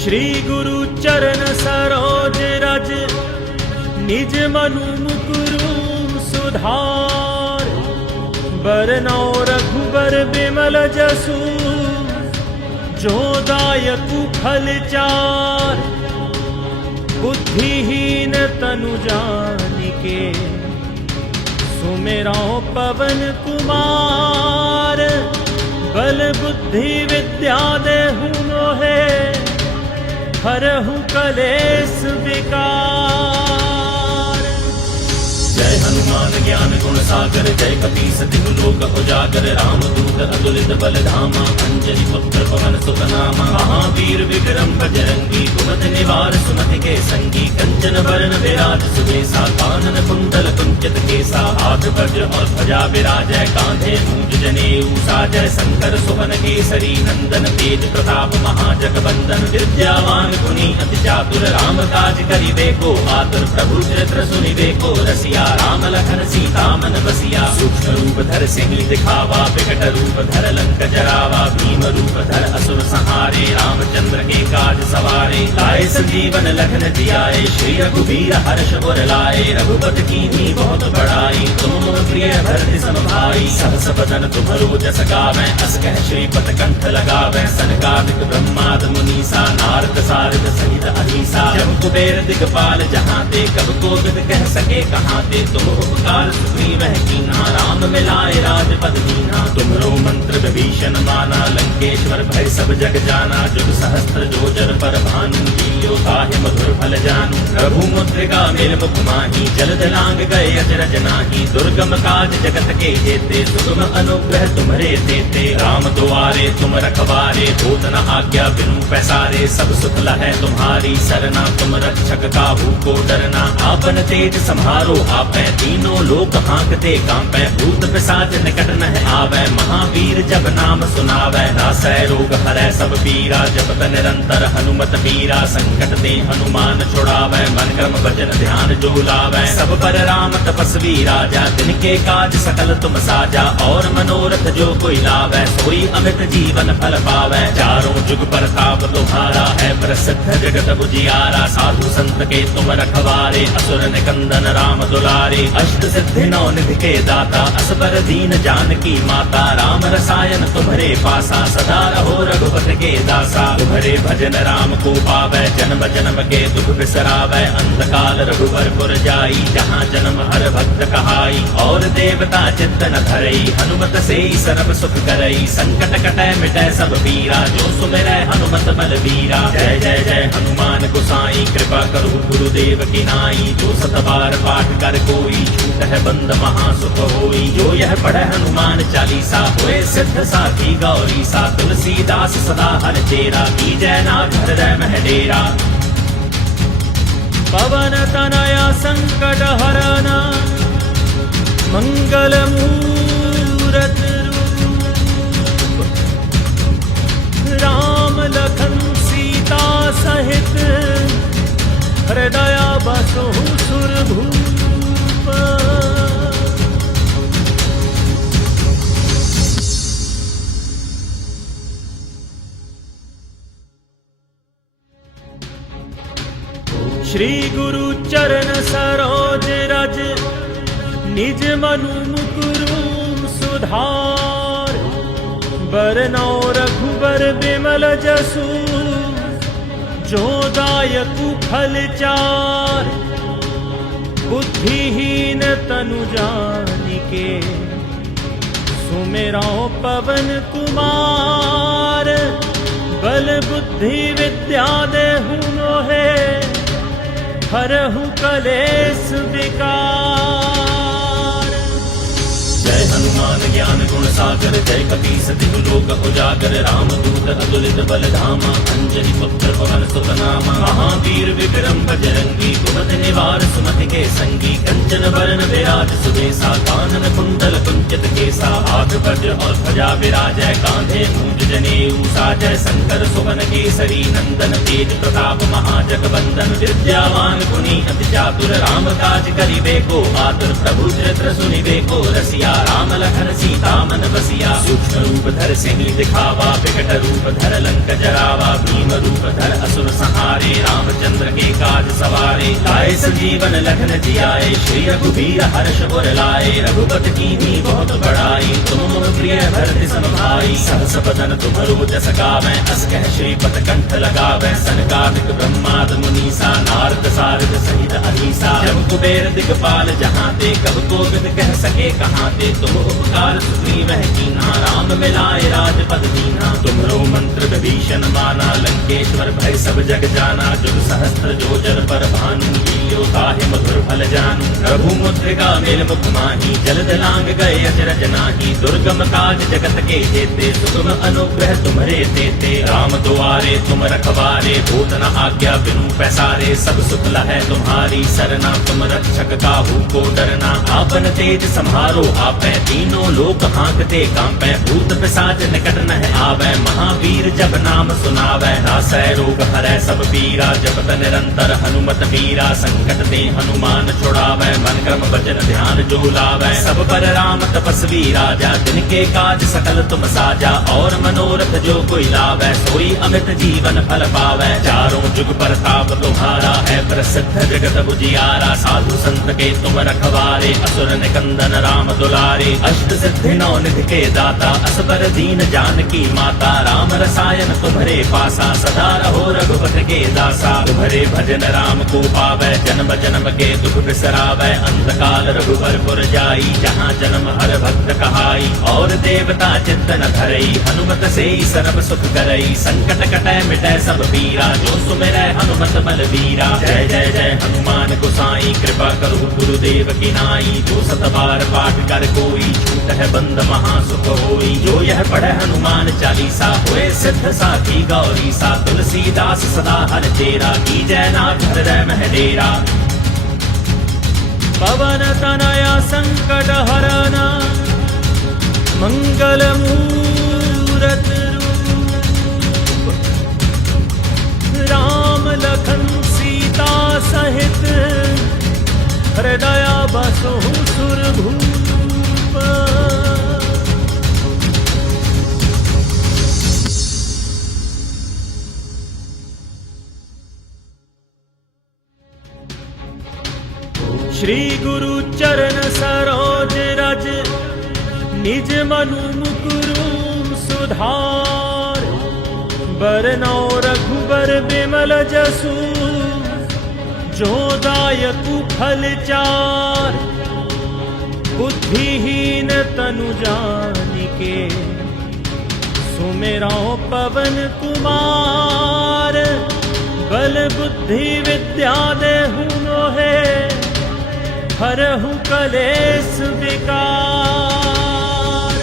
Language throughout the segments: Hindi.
श्री गुरु चरण सरोज रज निज मनु मुकुरु सुधार। बरनौ रघुबर बिमल जसु जो दायकु फल चार। बुद्धिहीन तनु जानिके सुमिरौ पवन कुमार। बल बुद्धि विद्या देहु मोहे हरहु कलेश विकार। जय हनुमान ज्ञान गुण सागर जय कपीस तिहु लोक उजागर। राम दूत अतुलित बल धामा अंजनी पुत्र पवन सुत नामा। महावीर विक्रम बजरंगी कुमति निवार सुमति के संगी। कंचन वरण विराज सुबेसा कानन कुंडल कुंचित केसा। हाथ वज्र और ध्वजा विराजय कांधे मूंज जनेऊ साजय। शंकर सुवन केसरी नंदन तेज प्रताप महाजगवंदन। विद्यावान गुणी अति चातुर राम काज करिबे को आतुर। प्रभु चरित्र सुनिबे को रसिया राम लखन सीता मन बसिया। सूक्ष्म रूप धर सिंह दिखावा विकट रूप धर लंक जरावा। भीम रूप धर असुर संहारे रामचंद्र के काज सवारे। लाए संजीवन लखन जियाए श्री रघुबीर हर्ष उर लाए। रघुपति कीन्ही बहुत बड़ाई तुम मम प्रिय भरत सम भाई। सहस बदन तुम्हरो जस गावै अस कह श्रीपद कंठ लगावै। सनकादिक ब्रह्माद मुनीसा नारद सारद सहित अहीसा। जब कुबेर दिगपाल जहाँ ते कब कोविद कह सके कहाँ ते। तुम उपकार सुग्रीव कीन्हा राम मिलाए राजपद दीन्हा। तुम्हरो मंत्र विभीषण माना लंकेश्वर भय सब जग जाना। जुग सहस्त्र जो जन पर भानु लील्यो ताहि मधुर फल जानू। प्रभु मुद्रिका मेल मुख माही जल जलांग गए अजरज नाही। दुर्गम काज जगत के जेते सुगम अनुग्रह तुम्हरे देते। राम दुआरे तुम रखवारे होत न आज्ञा बिनु पैसारे। सब सुख लहै तुम्हारी सरना तुम रक्षक काहू को डरना। आपन तेज सम्हारो आपै तीनों लोक हाँकते कांपै। भूत पिशाच निकट न आवै महावीर जब नाम सुनावै। नासै रोग हरै सब पीरा जपत निरंतर हनुमत पीरा। संकट ते हनुमान छुड़ावै मन क्रम वचन ध्यान जो लावै। सब पर राम तपस्वी राजा तिनके काज सकल तुम साजा। और मनोरथ जो कोई लावै सोई अमित जीवन फल पावै। चारों जुग परताप तुम्हारा है प्रसिद्ध जगत उजियारा। साधु संत के तुम रखवारे असुर निकंदन राम दुलारे। अष्ट सिद्धि नौ निधि के दाता असबर दीन जानकी माता। राम रसायन तुम्हरे पासा सदा रहो रघुपति के दासा। तुम्हरे भजन राम को पावै जन्म जन्म के दुख बिसरावै। अंधकाल रघुवर पुर जाई जहाँ जन्म हर भक्त कहाई। और देवता चित्त न धरई हनुमत से सर्व सुख करई। संकट कटै मिटै सब पीरा जो सुमिरै हनुमत बलबीरा। जय जय जय हनुमान गोसाई कृपा करो गुरुदेव की नाई। जो सत बार पाठ कर कोई छूट है बंद महासुख होई। जो यह पढ़े हनुमान चालीसा होए सिद्ध साखी गौरी सा। तुलसीदास सदा हर चेरा की जय नाथ हृदय मह डेरा। पवन तनया संकट हरना मंगल मूरत रूप। राम लखन सीता सहित हृदय बसु सुरभूप। श्री गुरु चरण सरोज रज निज मनु मुकुरु सुधार। बरनौ रघुबर बिमल जसु जो दायकु फल चार। बुद्धिहीन तनु जानिके सुमिरौ पवन कुमार। बल बुद्धि विद्या देहु मोहे हरहु कलेश विकार। जय हनुमान ज्ञान गुण सागर जय कपीस तिहु लोक उजागर। राम दूत अतुलित बल धामा अंजनी पुत्र पवन सुत नामा। महावीर विक्रम बजरंगी कुमति निवार सुमति के संगी। कंचन वरण विराज सुबेसा कानन कुंडल कुंचित केसा। हाथ वज्र और ध्वजा विराजय कांधे मूंज जनेऊ साजय। शंकर सुवन केसरी नंदन तेज प्रताप महाजगवंदन। विद्यावान गुणी अति चातुर राम काज करिबे को आतुर। प्रभु चरित्र सुनिबे को रसिया राम लखन सीता मन बसिया। सूक्ष्म रूप धर सिंह दिखावा विकट रूप धर लंक जरावा। भीम रूप धर असुर तुम्हारे रामचंद्र के काज सवारे लाए संजीवन लखन जियाए श्री रघुबीर हर्ष उर लाए रघुपति कीन्ही बहुत बड़ाई तुम मम प्रिय भरत सम भाई सहस बदन तुम्हरो जस गावै अस कह श्रीपद कंठ लगावै सनकादिक ब्रह्माद मुनीसा नारद सारद सहित अहीसा जब कुबेर दिगपाल जहाँ ते कब कोविद कह सके कहाँ ते तुम उपकार सुग्रीव कीन्हा राम मिलाए राजपद दीन्हा तुम्हरो मंत्र विभीषण माना लंकेश्वर भय सब जग जाना जुग सहस्त्र जो जल पर भानु लील्यो ताहि मधुर फल जानू प्रभु मुद्रिका मेल मुख माही जलद लांग गए अचरज नाही दुर्गम काज जगत के जेते सुगम अनुग्रह तुम्हरे तेते राम दुआरे तुम रखवारे भूत न आज्ञा बिनु पैसारे सब सुख लहै तुम्हारी सरना तुम रक्षक काहू को डरना आपन तेज सम्हारो आपै तीनों लोक हाँकते कांपै भूत पिशाच निकट न आवे महावीर जब नाम सुनावै नासै रोग हरै सब पीरा जपत निरंतर हनुमत वीरा संकट ते हनुमान छुड़ावै मन क्रम वचन ध्यान जो लावै सब पर राम तपस्वी राजा जिनके काज सकल तुम साजा और मनोरथ जो कोई लावै सोई अमित जीवन फल पावै चारों जुग परताप तुम्हारा है प्रसिद्ध जगत उजियारा साधु संत के तुम रखवारे असुर निकंदन राम दुलारे अष्ट सिद्धि नौ निधि के दाता असबर दीन जानकी माता राम रसायन तुम्हरे पासा सदा रहो रघुपति के दासा तुम्हरे भजन राम को पावै जन्म जन्म के दुख बिसरावै अंधकाल रघुबर पुर जाई जहाँ जन्म हर भक्त कहाई और देवता चिंतन धरई हनुमत से सर्व सुख करई संकट कटै मिटै सब पीरा जो सुमिरै हनुमत बल वीरा जय जय जय हनुमान गोसाई कृपा करो गुरुदेव की नाई जो सत बार पाठ कर कोई छूट है बंद महासुख होई जो यह पढ़े हनुमान चालीसा होए सिद्ध साखी गौरी सा तुलसीदास सदा हर चेरा की जय नाथ हृदय मह डेरा पवन तनया संकट हरना मंगल मूरत रूप राम लखन सीता सहित हृदय बसु सुरभूप श्री गुरु चरण सरोज रज निज मनु मुकुरु सुधार बरनौ रघुबर बिमल जसु जो दायकु फल चार बुद्धिहीन तनु जानिके सुमिरौ पवन कुमार बल बुद्धि विद्या देहु मोहे हरहु कलेश विकार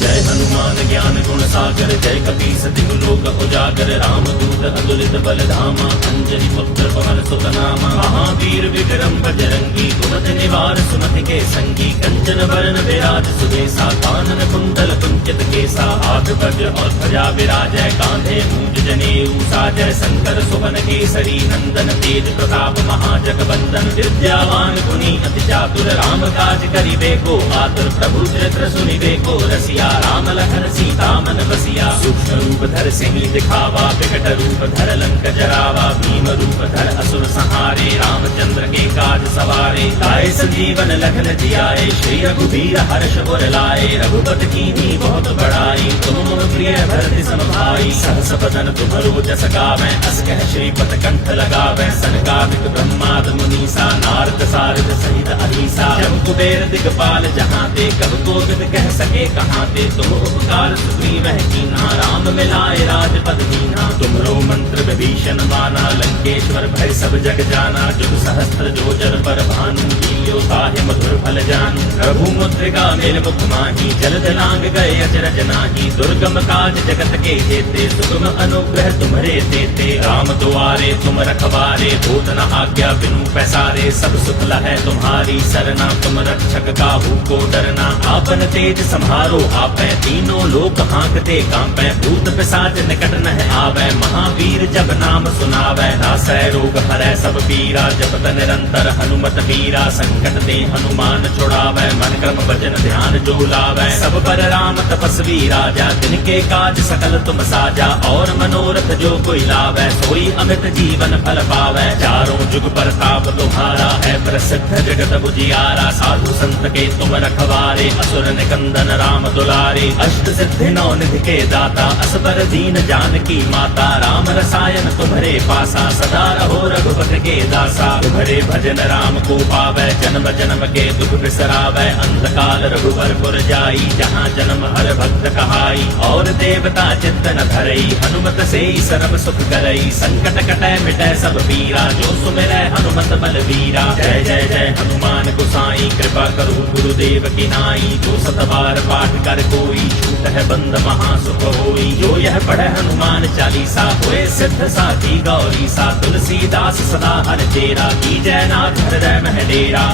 जय हनुमान ज्ञान गुण सागर जय कपीस तिहु लोक उजागर राम दूत अतुलित बल धामा अंजनी पुत्र पवन सुत नामा महावीर विक्रम बजरंगी कुमति निवार सुमति के संगी कंचन वरण विराज सुबेसा कानन कुंडल कुंचित केसा हाथ वज्र और ध्वजा विराजय कांधे मूंज जनेऊ साजय शंकर सुवन केसरी नंदन तेज प्रताप महाजगबंदन विद्यावान गुणी अति चातुर राम काज करिबे को आतुर प्रभु चरित्र सुनिबे को रसिया राम लखन सीता मन बसिया सूक्ष्म रूप धर सिंह दिखावा विकट रूप धर लंक जरावा भीम रूप धर असुर संहारे रामचंद्र के काज सवारे लाए संजीवन लखन जियाए श्री रघुबीर हर्ष उर लाए रघुपति कीन्ही बहुत बड़ाई तुम मम प्रिय भरत सम भाई सहस बदन तुम्हरो जस गावै अस कह श्रीपद कंठ लगावै सनकादिक ब्रह्माद मुनीसा नारद सारद सहित अहीसा जब कुबेर दिगपाल जहाँ ते कब कोविद कह सके कहाँ ते तुम उपकार सुग्रीव कीन्हा राम मिलाए राजपद दीन्हा तुम्हरो मंत्र विभीषण माना लंकेश्वर भय सब जग जाना जुग सहस्त्र जो जल पर भानु लील्यो ताहि मधुर फल जानू प्रभु मुद्रिका मेल मुख माही जलद लांग गए अचरज नाही दुर्गम काज जगत के जेते सुगम अनुग्रह तुम्हरे तेते राम दुआरे तुम रखवारे भूत न आज्ञा बिनु पैसारे सब सुख लहै तुम्हारी सरना तुम रक्षक काहू को डरना आपन तेज सम्हारो आपै तीनों लोक हाँकते कांपै भूत भूत पिशाच निकट नह आवे, महावीर जब नाम सुनावे, नासै रोग हरै सब पीरा, जपत निरंतर हनुमत वीरा, संकट ते हनुमान छुड़ावे, मन क्रम वचन ध्यान जो लावे, सब पर राम तपस्वी राजा, तिनके काज सकल तुम साजा, और मनोरथ जो कोई लावे, सोई अमित जीवन फल पावे, चारों जुग परताप तुम्हारा है प्रसिद्ध जगत बुझियारा, साधु संत के तुम रखवारे, असुर निकंदन राम दुलारे, अष्ट सिद्धि नौ निधि के दाता, असबर दीन जानकी माता, राम रसायन तुम्हारे पासा, सदा रहो रघुपति के दासा, तुम्हारे भजन राम को पावे, जन्म जन्म के दुख बिसरावे, अंतकाल रघुबर पुर जाई, जहाँ जन्म हर भक्त कहाई, और देवता चित्त न धरई, हनुमत से सर्व सुख करई, संकट कटै मिटै सब पीरा, जो सुमिरै हनुमत बलवीरा, जय जय जय हनुमान गोसाई, कृपा करो गुरुदेव की नाई, जो सत बार पाठ कर कोई, छूट है बंद महासुख होई, जो यह पढ़े हनुमान चालीसा, होए सिद्ध साखी गौरी सा, तुलसीदास सदा हर चेरा, की जय नाथ हृदय मह डेरा।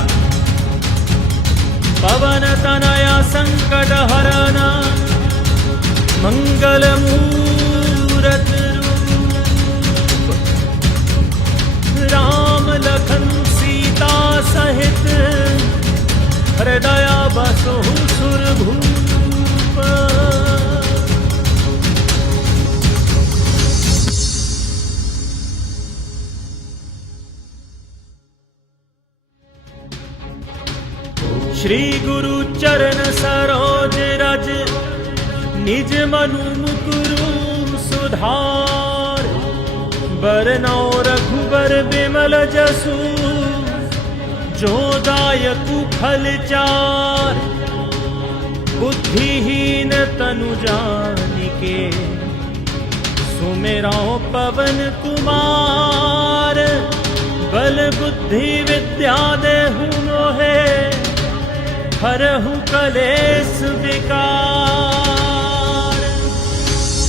पवन तनया संकट हरना, मंगल मूरत रूप, राम लखन सीता सहित, हृदय बसो सुरभूप। श्री गुरु चरण सरोज रज, निज मनु मुकुरु सुधार, बरनौ रघुबर बिमल जसु, जो दायकु फल चार, बुद्धिहीन तनु जानिके, सुमिरौ पवन कुमार, बल बुद्धि विद्या देहु मोहे, हरहु कलेश विकार।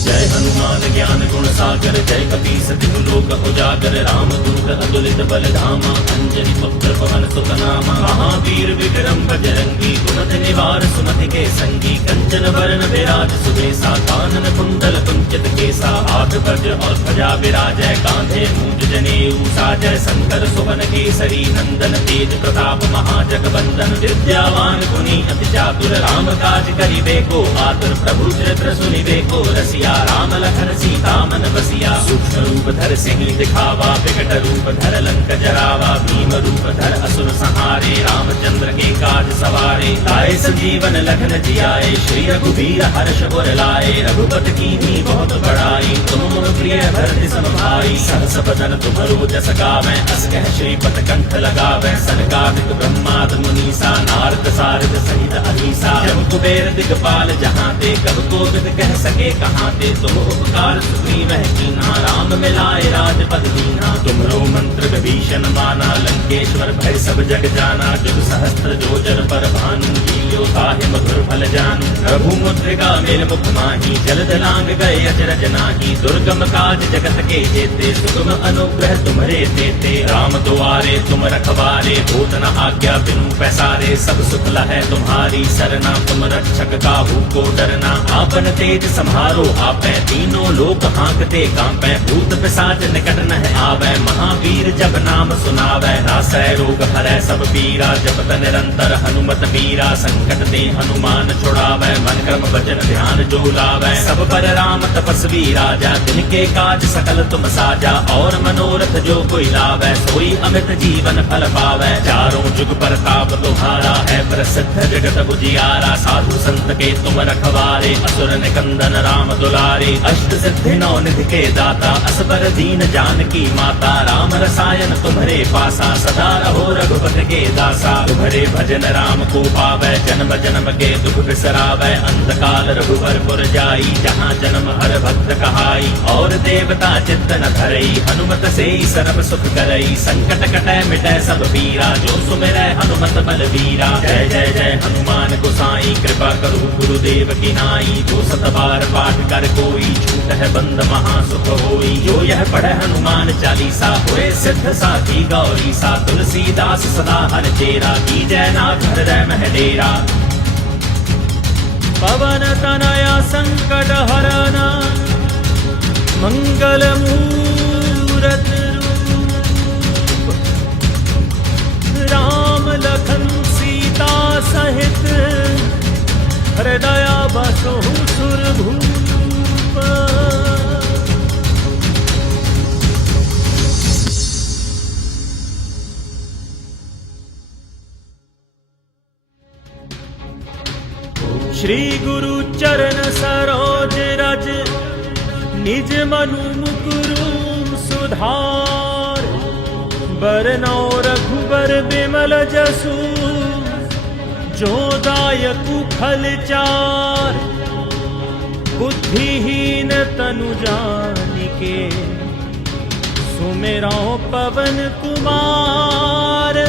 जय हनुमान ज्ञान गुण सागर, जय कपीस तिहु लोक उजागर, राम दूत अतुलित बल धामा, अंजनी पुत्र पवन सुत नामा, महावीर विक्रम बजरंगी, कुमति निवार सुमति के संगी, कंचन वरण विराज सुबेसा, कानन कुंडल कुंचित केसा, हाथ वज्र और ध्वजा विराजय, कांधे मूंज जनेऊ साजय, शंकर सुवन केसरी नंदन, तेज प्रताप महाजगवंदन, विद्यावान गुणी अति चातुर, राम काज करिबे को आतुर, प्रभु चरित्र सुनिबे को रसिया, राम लखन सीता मन बसिया, सूक्ष्म रूप धर सिंह दिखावा, विकट रूप धर लंक जरावा, भीम रूप धर असुर संहारे, रामचंद्र के काज सवारे, लाए संजीवन लखन जियाए, श्री रघुवीर हर्ष उर लाए, रघुपति कीन्ही बहुत बड़ाई, तुम मम प्रिय भरत सम भाई, सहस बदन तुम्हरो जस गावै, अस कह श्रीपद कंठ लगावै, सनकादिक ब्रह्मादि मुनीसा, नारद सारद सहित अधीसा, जब कुबेर दिगपाल जहाँ ते, कब कोविद कह सके कहाँ ते, तुम उपकार सुग्रीव कीन्हा, राम मिलाए राजपद दीन्हा, तुम्हरो मंत्र विभीषण माना, लंकेश्वर भय सब जग जाना, जुग सहस्त्र जो जन पर भानु, लील्यो ताहि मधुर फल जानू, प्रभु मुद्रिका मेल मुख माही, जलद लांग गए अचरज नाही, दुर्गम काज जगत के जेते, सुगम अनुग्रह तुम्हरे तेते, राम दुआरे तुम रखवारे, होत न आज्ञा बिनु पैसारे, सब सुख लहै तुम्हारी सरना, तुम रक्षक काहू को डरना, आपन तेज सम्हारो आपै, तीनों लोक हाँकते कांपै, भूत पिशाच निकट नह आवे, महावीर जब नाम सुनावै, नासै रोग हरै सब पीरा, जपत निरंतर हनुमत वीरा, संकट ते हनुमान छुड़ावै, मन क्रम वचन ध्यान जो लावै, सब पर राम तपस्वी राजा, तिनके काज सकल तुम साजा, और मनोरथ जो कोई लावै, सोई अमित जीवन फल पावै, चारों जुग परताप तुम्हारा है प्रसिद्ध जगत बुझियारा, साधु संत के तुम रखवारे, असुर निकंदन राम दुलारे, अष्ट सिद्धि नौ निधि के दाता, असबर दीन जानकी माता, राम रसायन तुम्हारे पासा, सदा रहो रघुपति के दासा, तुम्हारे भजन राम को पावै, जन्म जन्म के दुख बिसरावै, अंतकाल रघुबर पुर जाई, जहाँ जन्म हर भक्त कहाई, और देवता चित्त न धरई, हनुमत से सर्व सुख करई, संकट कटै मिटै सब पीरा, जो सुमिरै हनुमत बलवीरा, जय जय जय हनुमान गोसाई, कृपा करो गुरुदेव की नाई, जो सत बार पाठ कर कोई, छूट है बंद महासुख होई, जो यह पढ़े हनुमान चालीसा, होए सिद्ध साखी गौरी सा, तुलसीदास सदा हर चेरा, की जय नाथ हृदय मह डेरा। पवन तनया संकट हरण मंगल मूरत रूप राम लखन सीता सहित हृदय बसो सुरभूप। श्री गुरु चरण सरोज रज निज मनु मुकुरु सुधार बरनौ रघुबर बिमल जसु जो दायकु फल चार। बुद्धिहीन तनु जानिके सुमिरौ पवन कुमार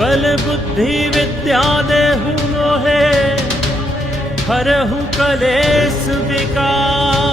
बल बुद्धि विद्या देहु मोहे हरहु कलेश विकार।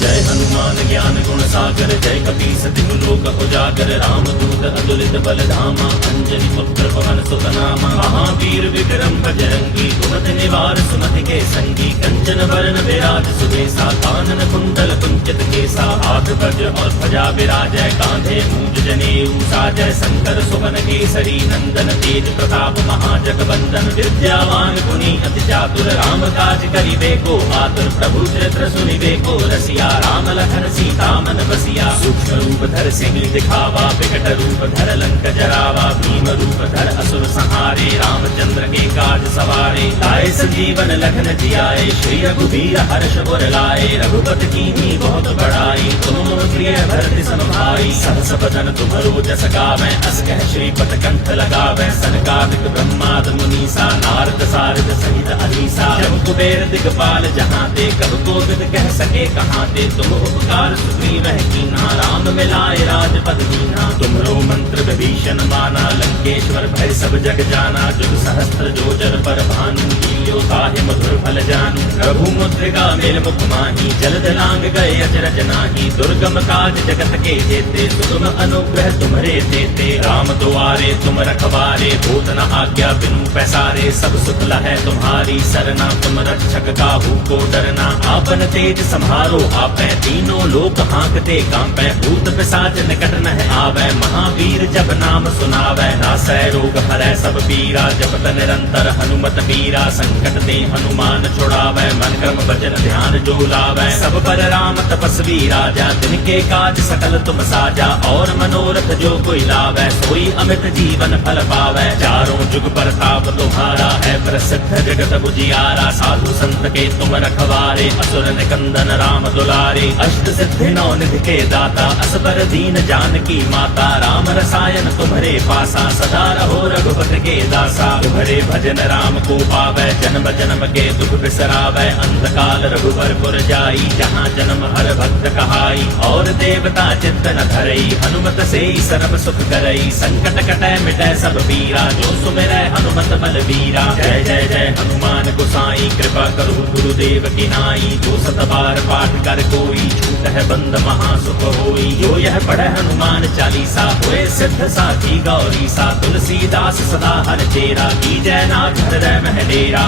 जय हनुमान ज्ञान गुण सागर जय कपीस तिहु लोक उजागर रामदूत अतुलित बल धामा अंजनी पुत्र पवन सुत नामा। महावीर विक्रम बजरंगी कुमति निवार सुमति के संगी कंचन बरन विराज सुबेसा कानन कुंडल कुंचित केसा। हाथ वज्र और ध्वजा विराजय कांधे मूंज जनेऊ साजय शंकर सुवन केसरी नंदन तेज प्रताप महाजगवंदन। विद्यावान गुणी अति चातुर राम काज करिबे को आतुर प्रभु चरित्र सुनिबे को रसिया। राम लखन सीता मन बसिया सूक्ष्म रूप धर सिंह दिखावा विकट रूप धर लंक जरावा। भीम रूप धर असुर संहारे रामचंद्र के काज सवारे। लाए संजीवन लखन जियाए श्री रघुवीर हर्ष उर लाए। रघुपति कीन्ही बहुत बड़ाई तुम प्रिय भरत सम भाई। सहस बदन तुम्हरो जस गावै अस कह श्रीपद कंठ लगावै। सनकादिक ब्रह्माद मुनीसा नारद सारद सहित अहीसा। जब कुबेर दिगपाल जहाँ ते कब कोविद कह सके कहाँ ते। तुम उपकार सुग्रीव कीन्हा राम मिलाए राजपद दीन्हा। तुम्हरो मंत्र विभीषण माना लंकेश्वर भय सब जग जाना। जुग सहस्त्र जो जर पर भानु लील्यो ताहि मधुर फल जानू। रघु मुद्रिका मेल मुख माही जलद लांग गए अचरज नाही। दुर्गम काज जगत के जेते सुगम अनुग्रह तुम्हरे देते। राम दुआरे तुम रखवारे होत न आज्ञा बिनु पैसारे। सब सुख लहै तुम्हारी सरना तुम रक्षक काहू को डरना। आपन तेज संहारो आपै तीनों लोक हाँकते कांपै। भूत पिशाच निकट न आवै महावीर जब नाम सुनावै। नासै रोग हरै सब पीरा जपत निरंतर हनुमत पीरा। संकट ते हनुमान छुड़ावै मन क्रम वचन ध्यान जो लावै। सब पर राम तपस्वी राजा तिनके काज सकल तुम साजा। और मनोरथ जो कोई लावै सोई अमित जीवन फल पावै। चारों जुग प्रताप तुम्हारा है प्रसिद्ध जगत बुझियारा। साधु संत के तुम रखवारे असुर निकंदन राम दुलारे। अष्ट सिद्धि नौ निधि के दाता असबर दीन जानकी माता। राम रसायन तुम्हरे पासा सदा रहो रघुपति के दासा। तुम्हरे भजन राम को पावै जन्म जन्म के दुख बिसरावै। अंधकाल रघुबर पुर जाई जहाँ जन्म हर भक्त कहाई। और देवता चित्त न धरई हनुमत से सर्व सुख करई। संकट कटै मिटै सब पीरा जो सुमिरै हनुमत बलबीरा। जय जय जय हनुमान गोसाई कृपा करो गुरुदेव की नाई। जो सत बार पाठ कर कोई छूट है बंद महासुख होई। जो यह पढ़े हनुमान चालीसा होए सिद्ध साखी गौरी सा। तुलसीदास सदा हर चेरा की जय नाथ हृदय मह डेरा।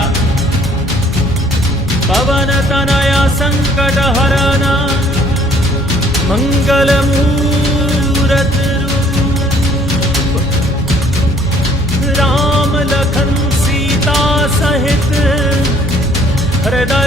पवन तनया संकट हरण मंगल मूरत रूप राम लखन सीता सहित हृदय